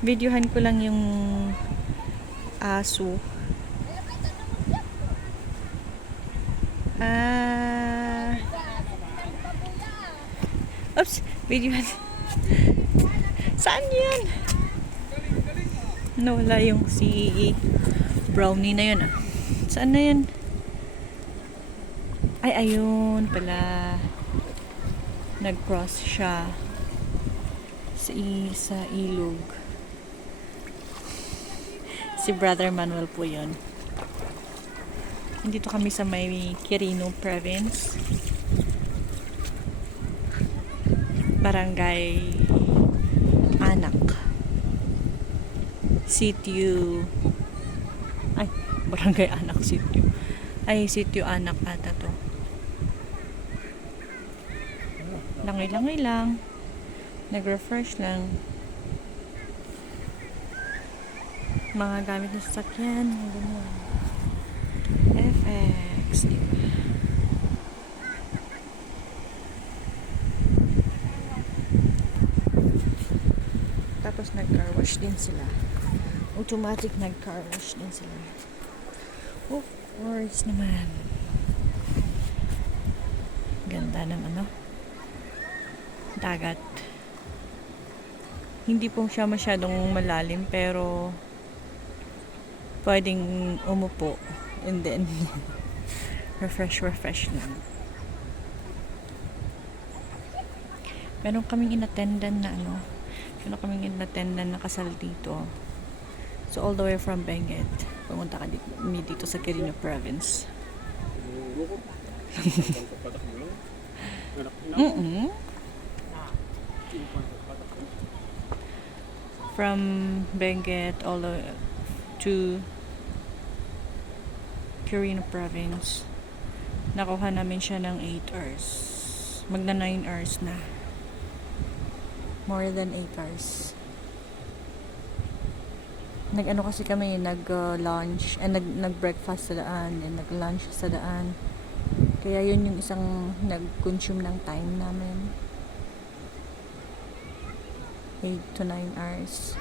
Videohan ko lang yung aso. Oops, videohan. Saan yan? Nawala yung si Brownie na yun ah. Saan na yan? Ay, ayun pala. Nag-cross siya sa ilog. Si Brother Manuel po yun. Nandito kami sa may Quirino Province. Barangay Anak. Sitio. Ay, Barangay Anak Sitio. Ay, Sitio Anak ata to. Langay-langay lang. Nag-refresh lang. Mga gamit na sasakyan. Ganyan. FX. Tapos nag-car wash din sila. Automatic nag-car wash din sila. Of course naman. Ganda ng ano. Dagat. Hindi po siya masyadong malalim pero pwedeng umupo and then refresh lang. Meron kaming inattendan na kasal dito. So all the way from Benguet. Pumunta kami dito sa Quirino Province. From Benguet all the way to Quirino Province. Nakuha namin siya ng 8 hours. Magna 9 hours na. More than 8 hours. Nag-ano kasi kami, nag-lunch and nag-breakfast sa daan and nag-lunch sa daan. Kaya yun yung isang nag-consume ng time namin. 8 to 9 hours.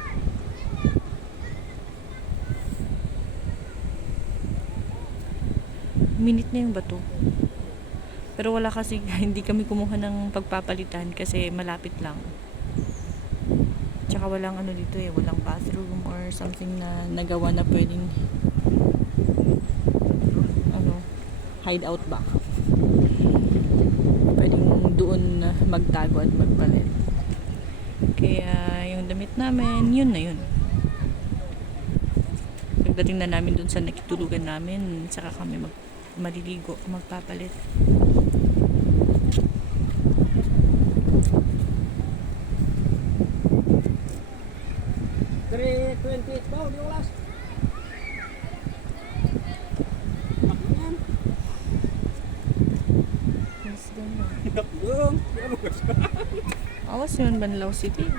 Minute na yung bato. Pero wala kasi, hindi kami kumuha ng pagpapalitan kasi malapit lang. Tsaka walang ano dito walang bathroom or something na nagawa na pwedeng hideout ba. Pwedeng doon magtago at magpalit. Kaya yung damit namin, yun na yun. Pagdating na namin doon sa nakitulugan namin, saka kami maliligo, magpapalit. Awas yun, Banlaw City.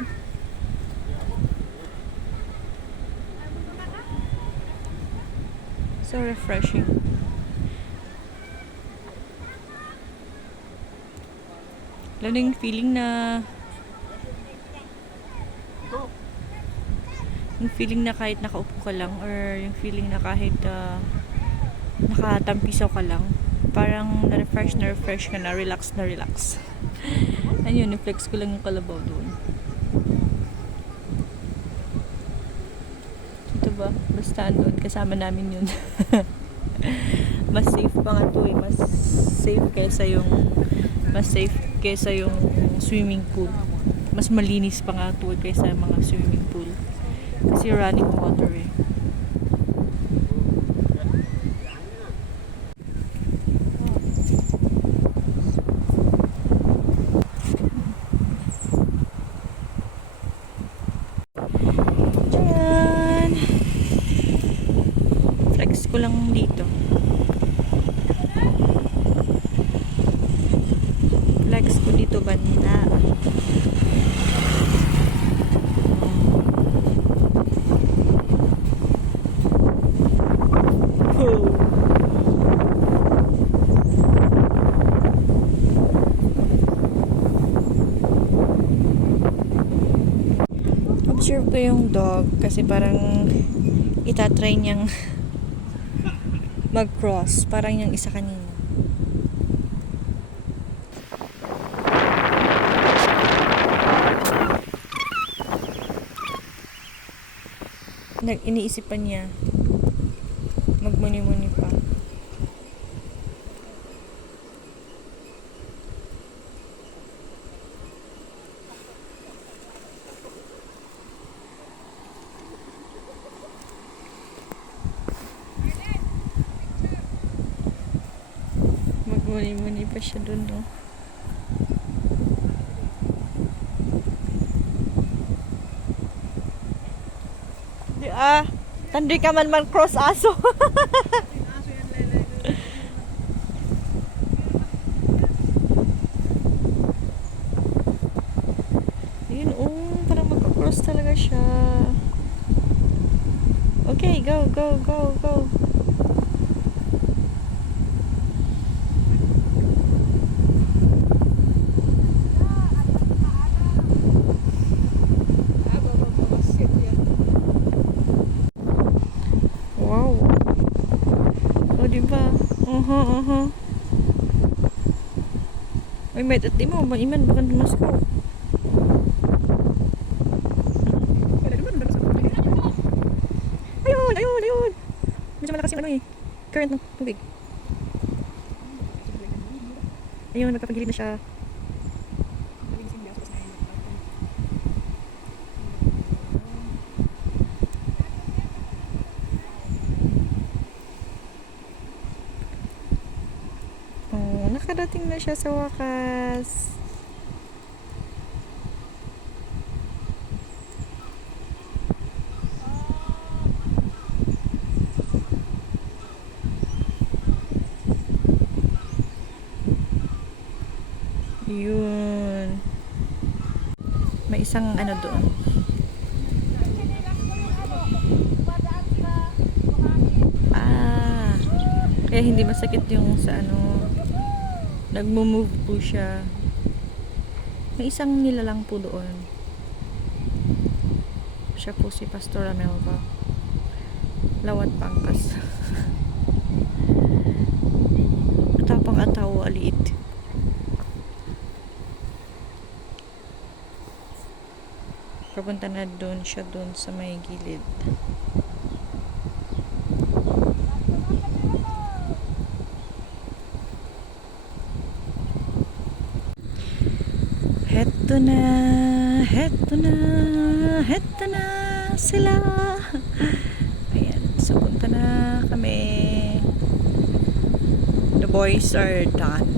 So refreshing. Lalo yung feeling na kahit nakaupo ka lang or yung feeling na kahit nakatampisaw ka lang, parang na-refresh ka na, relax. Ayun, i-flex ko lang yung kalabaw doon. Ito ba? Basta doon, kasama namin yun. Mas safe pa nga to mas safe kaysa yung swimming pool. Mas malinis pa nga to kaysa mga swimming pool. Kasi running water Diyan. Flex ko lang dito. Flex ko dito banda. pa yung dog kasi parang itatry niyang mag-cross. Parang yung isa kanina. Iniisipan niya. Magmuni-muni pa. Magmuni-muni pa siya dun, no? Tandi ka man cross aso. Yun, parang magka-cross talaga siya. Okay, go, go, go, go. Wow. O, diba? Ay, may tati mo. Maiman, baka dumas ko. Ayun, ayun, ayun. Medyo malakas yung ano eh. Current ng tubig. Ayun, magpapagilid na siya. Nakarating na siya sa wakas. Yun. May isang ano doon. Kaya hindi masakit yung sa ano. Nagmo-move po siya. May isang nilalang po doon. Siya po si Pastor Amelva. Lawat Pangkas. Tapang ataw aliit. Papunta na doon siya doon sa may gilid. Heto na, heto na, heto na sila. Ayan, so punta na kami. The boys are done.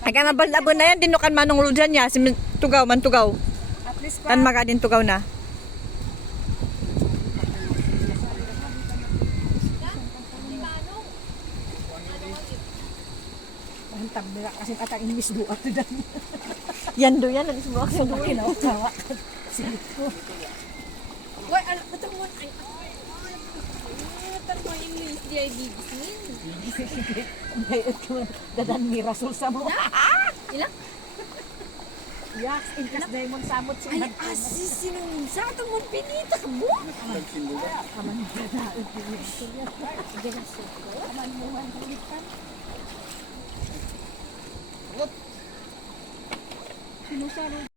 Ay ka mabalabo na yan, dinukan manong rudyan niya, si tugaw, man tugaw. At least pa. Tan maga din tugaw na. Mahintang nila kasi atang inimis doon at doon. Yan do yan, alis mo ako doon. Kinakawa. Siko. Why, ito mo, ay, tanong yung news di ay bibisnin. Bayot ko dadan ni Rasul sa mo. Ilang? Yes, inkas diamond samot si Ay, asis, sinong sa ito mo pinita ka mo? Kaman mo na. Ganasot ko. Kaman mo man ulitan. Sinusaro